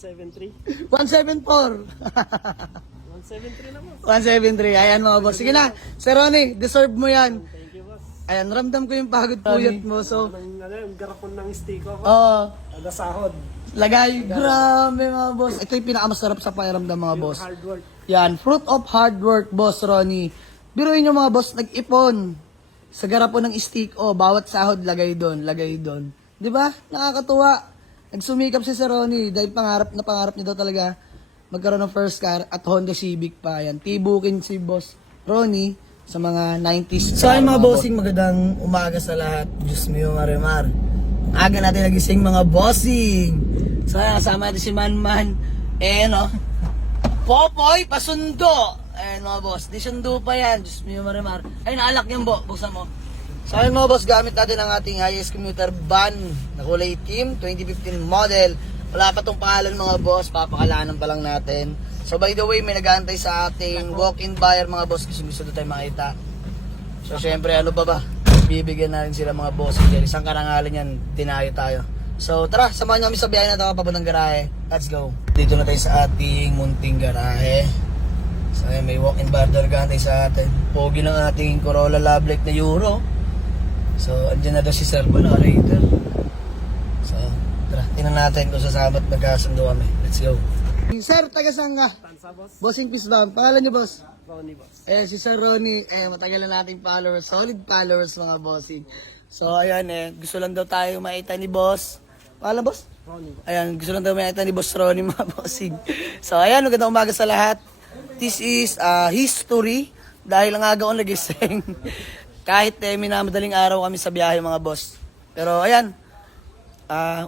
173. 174. 173 na boss. 173. Ayan mga boss. Sige na. Sir Ronnie, deserve mo yan. Thank you boss. Ayan, ramdam ko yung pagod puyat mo. So, Yung garapon ng stick ko boss. oh, Ada sahod. lagay. Grabe mga boss. Ito yung pinakamasarap sa pakiramdam mga boss. Hard work. Yan, fruit of hard work, boss Ronnie. Biruin nyo mga boss, nag-ipon. Sa garapon ng stick, oh, bawat sahod lagay doon, lagay doon. 'Di ba? Nakakatuwa. Nagsumikap si Sir Ronnie dahil pangarap niya daw talaga magkaroon ng first car at Honda Civic pa. Yan, tibukin si boss Ronnie sa mga 90s. So ay mga bossing, magandang umaga sa lahat. Diyos mio, Marimar. Aga natin nagising mga bossing. So ayan, kasama natin si Manman. No? Popoy, pasundo! Ayan mga boss, di sundo pa yan. Diyos mio, Marimar. Ay, naalak yan, buksan mo. So ayun mga boss, gamit natin ang ating highest commuter van na kulay itim, 2015 model. Wala pa tong pangalan mga boss, papakalanan pa lang natin. So by the way, may nag-aantay sa ating walk-in buyer mga boss kasi gusto tayo makita. So syempre, ano pa ba? Bibigyan natin sila mga boss. Isang karangalan yan, dinayo tayo. So tara, samahan nyo kami sa biyahe na ito papuntang garahe. Let's go. Dito na tayo sa ating munting garahe. So ayun, may walk-in buyer na nag-aantay sa atin. Pogi ng ating Corolla Lovelet na Euro. So, andyan na daw si Sir Bo, naka-rater. So, tara, tingnan natin kung sasabat magkasundo kami. Let's go. Sir, taga saan ka? Tansa boss. Bossing Peace ba? Pangalan niyo, boss? Ronnie boss. Si Sir Ronnie, matagal na nating followers. Solid followers, mga bossing. So, ayan gusto lang daw tayo makita ni boss. Pangalan, boss? Ronnie boss. Ayan, gusto lang daw makita ni boss Ronnie, mga bossing. So, ayan, magandang umaga sa lahat. This is history. Dahil ang aga ko nagising. Kahit minamadaling araw kami sa biyahe mga boss. Pero ayan,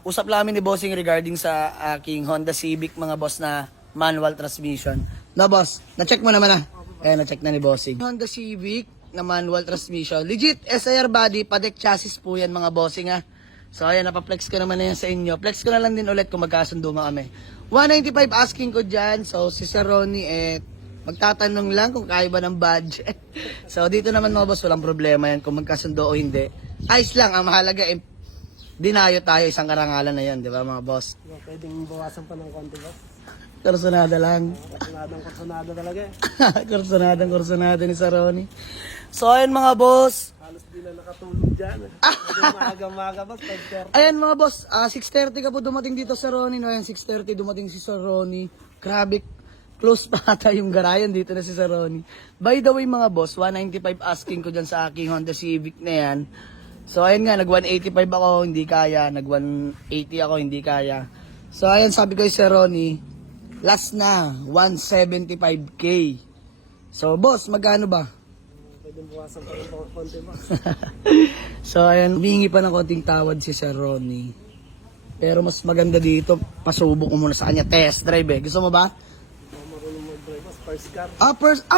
usap lang kami ni bossing regarding sa aking Honda Civic mga boss na manual transmission. No boss, na-check mo naman na. Ayan, na-check na ni bossing. Honda Civic na manual transmission. Legit, SIR body, padek chassis po yan mga bossing ha. So ayan, napaplex ko naman na yan sa inyo. Flex ko na lang din ulit kung magkasundo kami. 195 asking ko dyan. So si Sir Ronnie magtatanong lang kung kaya ba ng budget. So, dito naman mga boss, walang problema yan kung magkasundo o hindi. Ayos lang, ang mahalaga, dinayo tayo isang karangalan na yan, di ba mga boss? Pwedeng bawasan pa ng konti boss. Kursunada lang. Kursunada talaga Kursunada ni Saroni. So, ayun mga boss. Halos di na nakatulog dyan. Maaga-maga boss, 5:30. Ayan mga boss, 6:30 ka po dumating dito sa Ronnie. No? Ayan, 6:30 dumating si Sir Ronnie. Grabe, close pa ata yung garayan dito na si Sir Ronnie. By the way mga boss, 195 asking ko dyan sa aking Honda Civic na yan. So ayun nga, nag 185 ako, hindi kaya. Nag 180 ako, hindi kaya. So ayun, sabi ko kay Sir Ronnie, last na, 175k. So boss, magkano ba? Pwedeng bawasan pa ng konti boss. So ayun, humingi pa ng konting tawad si Sir Ronnie. Pero mas maganda dito, pasubok ko muna sa kanya, test drive Gusto mo ba? Marunong mag-drive boss, first car.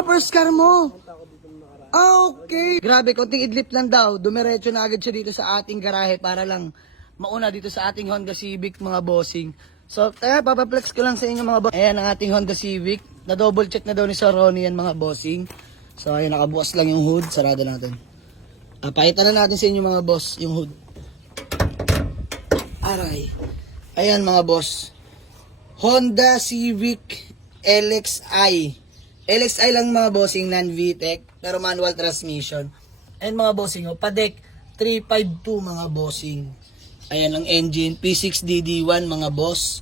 First car mo. Punta ako dito nung nakaraan. Okay. Grabe, konting idlip lang daw. Dumiretso na agad siya dito sa ating garahe para lang mauna dito sa ating Honda Civic mga bossing. So, papaplex ko lang sa inyo mga boss. Ayan ang ating Honda Civic. Na-double check na daw ni Sir Ronnie yan mga bossing. So, ayan, nakabukas lang yung hood. Sarado natin. Pakita na natin sa inyo mga boss yung hood. Aray. Ayan mga boss. Honda Civic LXI. LXI lang mga bossing, non-VTEC, pero manual transmission. Ayan mga bossing, padek 352 mga bossing. Ayan ang engine, P6DD1 mga boss.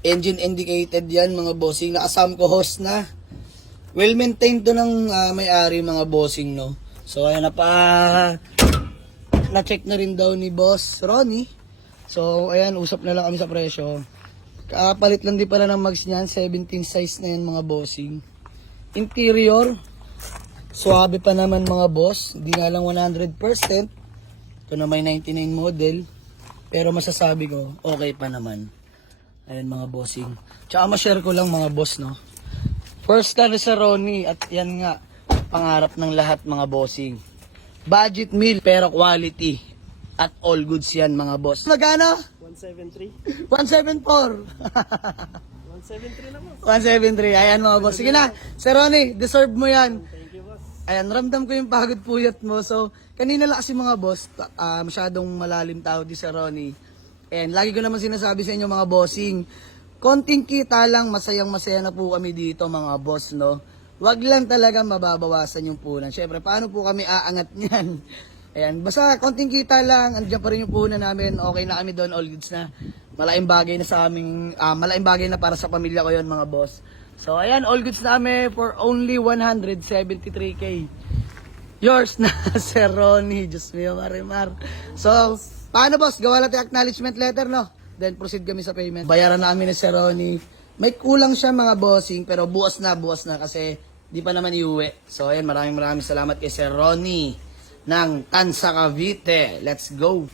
Engine indicated yan mga bossing, naka-Samco hose na. Well maintained to ng may-ari mga bossing, no. So ayan na-check na rin daw ni boss Ronnie. So ayan, usap na lang kami sa presyo. Kapalit lang din pala ng mags niyan, 17 size na yan mga bossing. Interior, suabe pa naman mga boss, hindi na lang 100%. Ito na may 99 model, pero masasabi ko, okay pa naman. Ayan mga bossing. Tsaka ma-share ko lang mga boss, no. First car sa Ronnie, at yan nga, pangarap ng lahat mga bossing. Budget meal, pero quality. At all goods yan mga boss. Magkano? 173. 174. 173 na boss. 173. Ayan mga boss. Sige na. Sir Ronnie, deserve mo yan. Thank you boss. Ayan, ramdam ko yung pagod puyat mo. So, kanina lang kasi mga boss, masyadong malalim tao di Sir Ronnie. And lagi ko naman sinasabi sa inyo mga bossing, konting kita lang, masayang-masaya na po kami dito mga boss, no? Wag lang talaga mababawasan yung punan. Syempre, paano po kami aangat niyan? Ayan, basta konting kita lang, andiyan pa rin yung punan namin, okay na kami doon, all goods na. Malaking bagay na sa aming, malaking bagay na para sa pamilya ko yon mga boss. So, ayan, all goods na kami for only 173k. Yours na, Sir Ronnie, Diyos mio, Marimar. So, paano boss? Gawa natin acknowledgement letter, no? Then proceed kami sa payment. Bayaran namin ni Sir Ronnie. May kulang siya mga bossing, pero buwas na kasi di pa naman iuwi. So, ayan, maraming salamat kay Sir Ronnie ng Tansa Cavite. Let's go.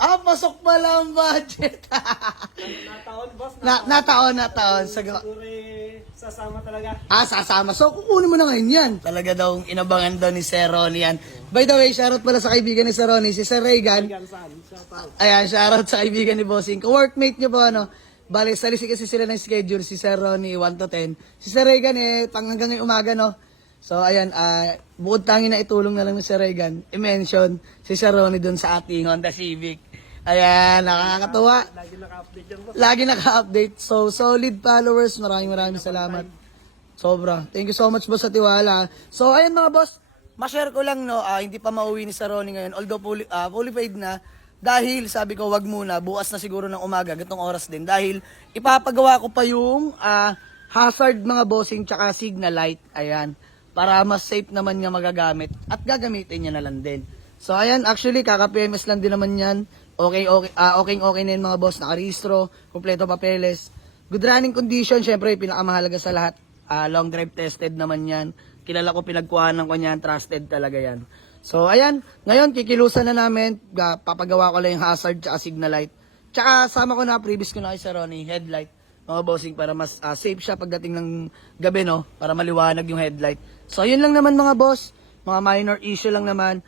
Pasok pala ang budget. Nataon, boss. Nataon. Siguro sasama talaga. Sasama. So, kukunin mo na ngayon yan. Talaga daw inabangan daw ni Sir Ronnie yan. By the way, shoutout pala sa kaibigan ni Sir Ronnie, si Sir Reagan. Ayan, shoutout sa kaibigan ni Bossing. Workmate niyo po, ano. Bale, salisi kasi sila ng schedule, si Sir Ronnie, 1 to 10. Si Sir Reagan, hanggang ngayong umaga, no. So, ayan, bukod tangi na itulong na lang ni Sir Reagan, i-mention si Sir Ronnie dun sa ating Honda Civic. Ayan, nakakatuwa. Lagi naka-update yan, boss. Lagi naka-update. So, solid followers. Maraming salamat. Sobra. Thank you so much, boss, sa tiwala. So, ayan mga boss. Ma-share ko lang, no, hindi pa mauwi ni Sir Ronnie ngayon. Although fully paid na. Dahil, sabi ko, wag muna. Bukas na siguro ng umaga. Gatong oras din. Dahil, ipapagawa ko pa yung hazard mga bossing tsaka signal light. Ayan. Para mas safe naman niya magagamit. At gagamitin niya na lang din. So, ayan. Actually, kaka-PMS lang din naman yan. Okay na yun mga boss. Nakarehistro. Kompleto papeles. Good running condition. Syempre, pinakamahalaga sa lahat. Long drive tested naman yan. Kilala ko pinagkuhanan ko niyan. Trusted talaga yan. So, ayan. Ngayon, kikilusan na namin. Papagawa ko lang yung hazard tsaka signal light. Tsaka, sama ko na, previous ko na kay Sir Ronnie, headlight. Mga bossing, para mas safe siya pagdating ng gabi, no? Para maliwanag yung headlight. So, yun lang naman mga boss. Mga minor issue lang naman.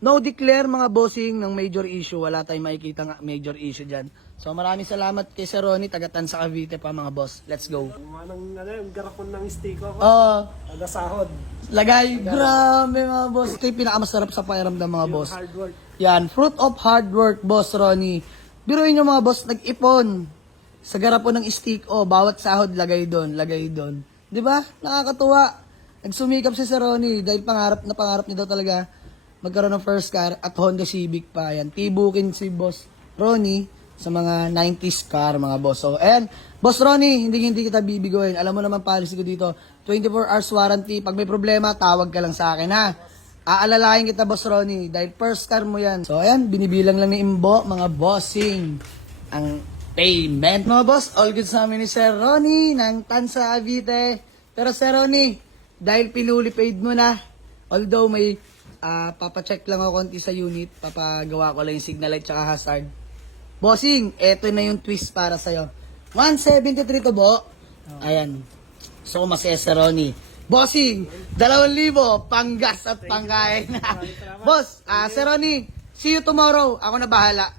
No declare mga bossing ng major issue. Wala tayong makikita nga major issue dyan. So, maraming salamat kay Sir Ronnie, taga-Tansa Cavite pa mga boss. Let's go. Yung garapon ng stick ko, boss. Oo. Taga-sahod. Lagay. Grabe mga boss. Ito yung pinakamasarap sa pakiramdam mga boss. Hard work. Yan, fruit of hard work, Boss Ronnie. Biruin nyo mga boss, nag-ipon. Sa garapon ng stick, bawat sahod lagay doon. Di ba? Nakakatuwa. Nagsumikap si Sir Ronnie dahil pangarap niya daw talaga magkaroon ng first car at Honda Civic pa. Yan, tibukin si Boss Ronnie sa mga 90s car, mga boss. So, ayan. Boss Ronnie, hindi kita bibigoyin. Alam mo naman policy ko dito. 24 hours warranty. Pag may problema, tawag ka lang sa akin, ha? Aalalahin kita, Boss Ronnie, dahil first car mo yan. So, ayan, binibilang lang ni Imbo, mga bossing, ang payment. Mga boss, all good sa amin ni Sir Ronnie ng Tansa Cavite. Pero Sir Ronnie, dahil pinuli paid mo na, although may papacheck lang ako konti sa unit, papagawa ko lang yung signal light tsaka hazard. Bossing, eto na yung twist para sa'yo. 173 to, Bo. Ayan. So, masaya Sir Ronnie. Bossing, 2,000 panggas at pangkain. Boss, Sir Ronnie, see you tomorrow. Ako na bahala.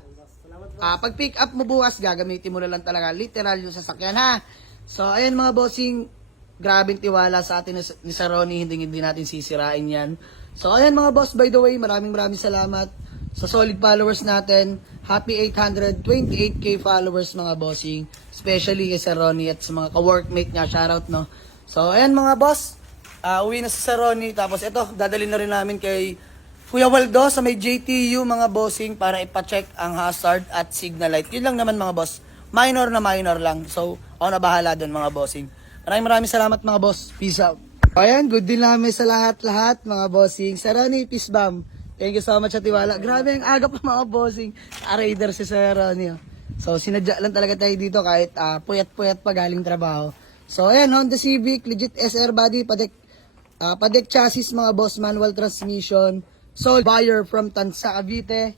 Pag pick up mo bukas, gagamitin mo na lang talaga. Literal yung sasakyan, ha? So, ayan mga bossing, grabing tiwala sa atin ni Sir Ronnie. Hindi natin sisirain yan. So, ayan mga boss, by the way, maraming salamat sa solid followers natin. Happy 828k followers mga bossing. Especially kay Sir Ronnie at sa mga ka-workmate niya. Shoutout, no? So, ayan mga boss. Uwi na si Sir Ronnie. Tapos ito, dadalhin na rin namin kay Kuya Waldo sa may JTU mga bossing para ipacheck ang hazard at signal light. Yun lang naman mga boss. Minor lang. So, ako na bahala doon mga bossing. Maraming salamat mga boss. Peace out. Ayan, good din namin sa lahat mga bossing. Sir Ronnie, peace bomb. Thank you so much sa tiwala. Grabe ang aga pa mga bossing. Raider si Sir Ronnie. So, sinadya lang talaga tayo dito kahit puyat-puyat pa galing trabaho. So, ayan, Honda Civic, legit SR body, padek chassis mga boss, manual transmission. So, buyer from Tansa Cavite.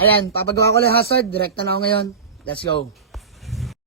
Ayan, papagawa ko lang hazard, direkta na ako ngayon. Let's go.